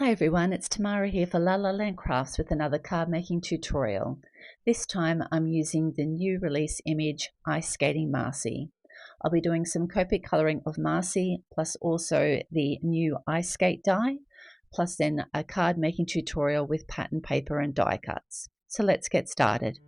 Hi everyone, it's Tamara here for La La Land Crafts with another card making tutorial. This time I'm using the new release image Ice Skating Marci. I'll be doing some Copic colouring of Marci, plus also the new Ice Skate die, plus then a card making tutorial with pattern paper and die cuts. So let's get started.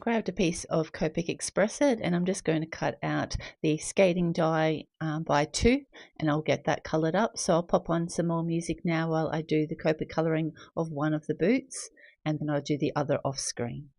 grabbed a piece of Copic Express It, and I'm just going to cut out the skating die by 2, and I'll get that coloured up. So I'll pop on some more music now while I do the Copic colouring of one of the boots, and then I'll do the other off screen.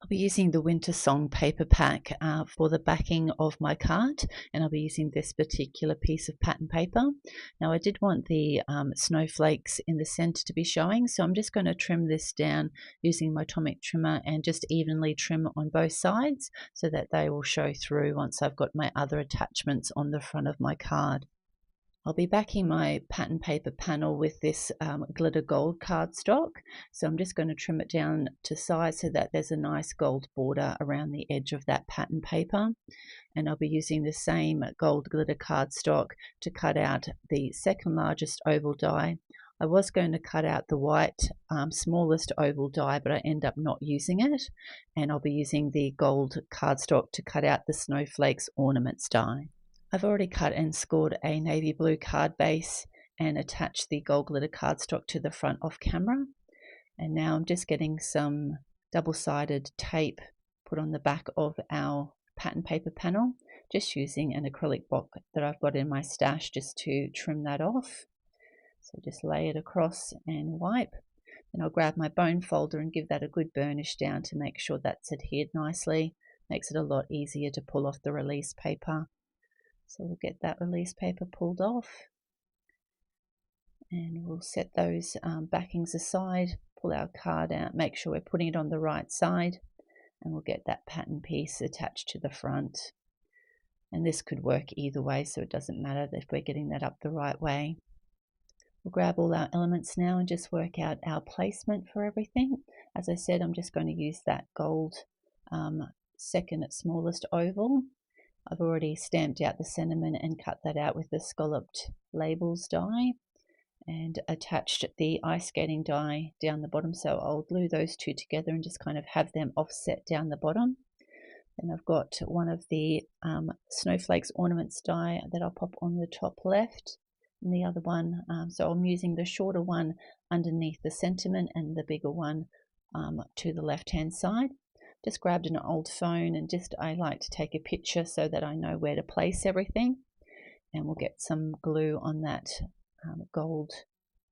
I'll be using the Winter Song paper pack for the backing of my card, and I'll be using this particular piece of pattern paper. Now I did want the snowflakes in the center to be showing, so I'm just going to trim this down using my atomic trimmer and just evenly trim on both sides so that they will show through once I've got my other attachments on the front of my card. I'll be backing my pattern paper panel with this glitter gold cardstock, so I'm just going to trim it down to size so that there's a nice gold border around the edge of that pattern paper. And I'll be using the same gold glitter cardstock to cut out the second largest oval die. I was going to cut out the white smallest oval die, but I end up not using it, and I'll be using the gold cardstock to cut out the Snowflakes Ornaments Die. I've already cut and scored a navy blue card base and attached the gold glitter cardstock to the front off camera. And now I'm just getting some double-sided tape put on the back of our pattern paper panel, just using an acrylic block that I've got in my stash just to trim that off. So just lay it across and wipe. Then I'll grab my bone folder and give that a good burnish down to make sure that's adhered nicely. Makes it a lot easier to pull off the release paper. So we'll get that release paper pulled off, and we'll set those backings aside, pull our card out, make sure we're putting it on the right side, and we'll get that pattern piece attached to the front. And this could work either way, so it doesn't matter if we're getting that up the right way. We'll grab all our elements now and just work out our placement for everything. As I said, I'm just going to use that gold second smallest oval. I've already stamped out the sentiment and cut that out with the Scalloped labels die, and attached the ice skating die down the bottom, so I'll glue those two together and just kind of have them offset down the bottom. Then I've got one of the Snowflakes Ornaments die that I'll pop on the top left, and the other one, so I'm using the shorter one underneath the sentiment and the bigger one to the left hand side. Just grabbed an old phone and I like to take a picture so that I know where to place everything. And we'll get some glue on that gold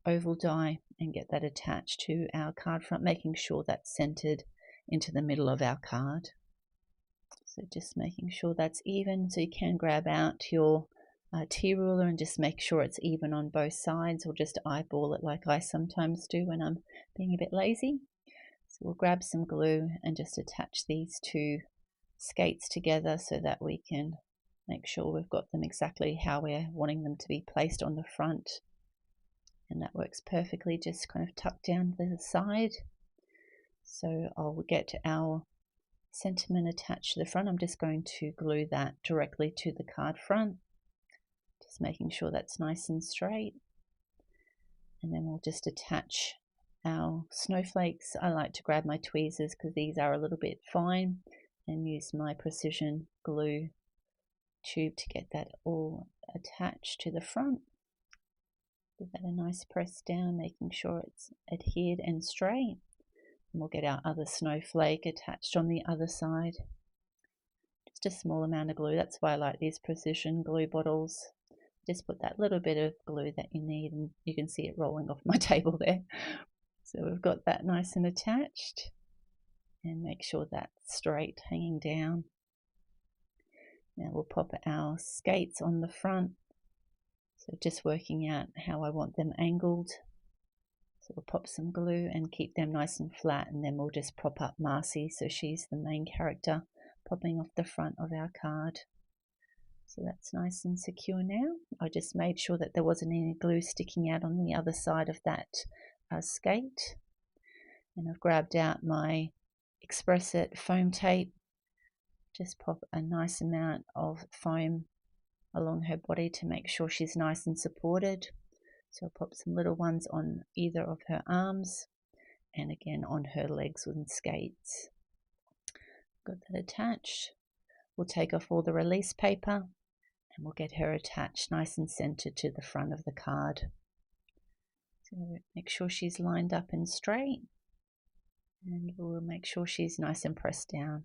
oval die and get that attached to our card front, making sure that's centered into the middle of our card. So just making sure that's even. So you can grab out your T-ruler and just make sure it's even on both sides, or just eyeball it like I sometimes do when I'm being a bit lazy. So we'll grab some glue and just attach these two skates together so that we can make sure we've got them exactly how we're wanting them to be placed on the front. And that works perfectly, just kind of tuck down the side. So I'll get our sentiment attached to the front. I'm just going to glue that directly to the card front, just making sure that's nice and straight. And then we'll just attach our snowflakes. I like to grab my tweezers because these are a little bit fine, and use my precision glue tube to get that all attached to the front. Give that a nice press down, making sure it's adhered and straight. And we'll get our other snowflake attached on the other side. Just a small amount of glue. That's why I like these precision glue bottles. Just put that little bit of glue that you need, and you can see it rolling off my table there. So we've got that nice and attached, and make sure that's straight hanging down. Now we'll pop our skates on the front, so just working out how I want them angled. So we'll pop some glue and keep them nice and flat, and then we'll just prop up Marci, so she's the main character, popping off the front of our card. So that's nice and secure now. I just made sure that there wasn't any glue sticking out on the other side of that skate. And I've grabbed out my Express It foam tape. Just pop a nice amount of foam along her body to make sure she's nice and supported. So I'll pop some little ones on either of her arms and again on her legs with skates. Got that attached. We'll take off all the release paper and we'll get her attached nice and centered to the front of the card. So make sure she's lined up and straight, and we'll make sure she's nice and pressed down.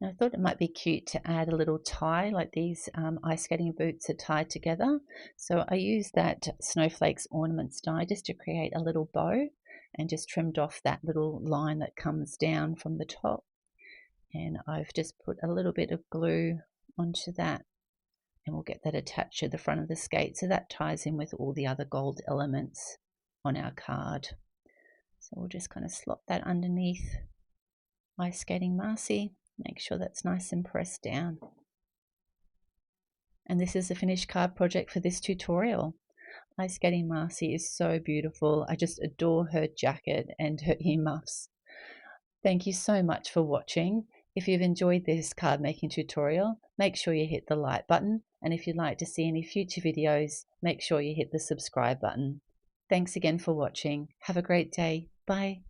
Now I thought it might be cute to add a little tie, like these ice skating boots are tied together. So I used that Snowflakes Ornaments Die just to create a little bow and just trimmed off that little line that comes down from the top. And I've just put a little bit of glue onto that, and we'll get that attached to the front of the skate so that ties in with all the other gold elements on our card. So we'll just kind of slot that underneath Ice Skating Marci, make sure that's nice and pressed down. And this is the finished card project for this tutorial. Ice Skating Marci is so beautiful. I just adore her jacket and her earmuffs. Thank you so much for watching. If you've enjoyed this card making tutorial, make sure you hit the like button, and if you'd like to see any future videos, make sure you hit the subscribe button. Thanks again for watching. Have a great day. Bye.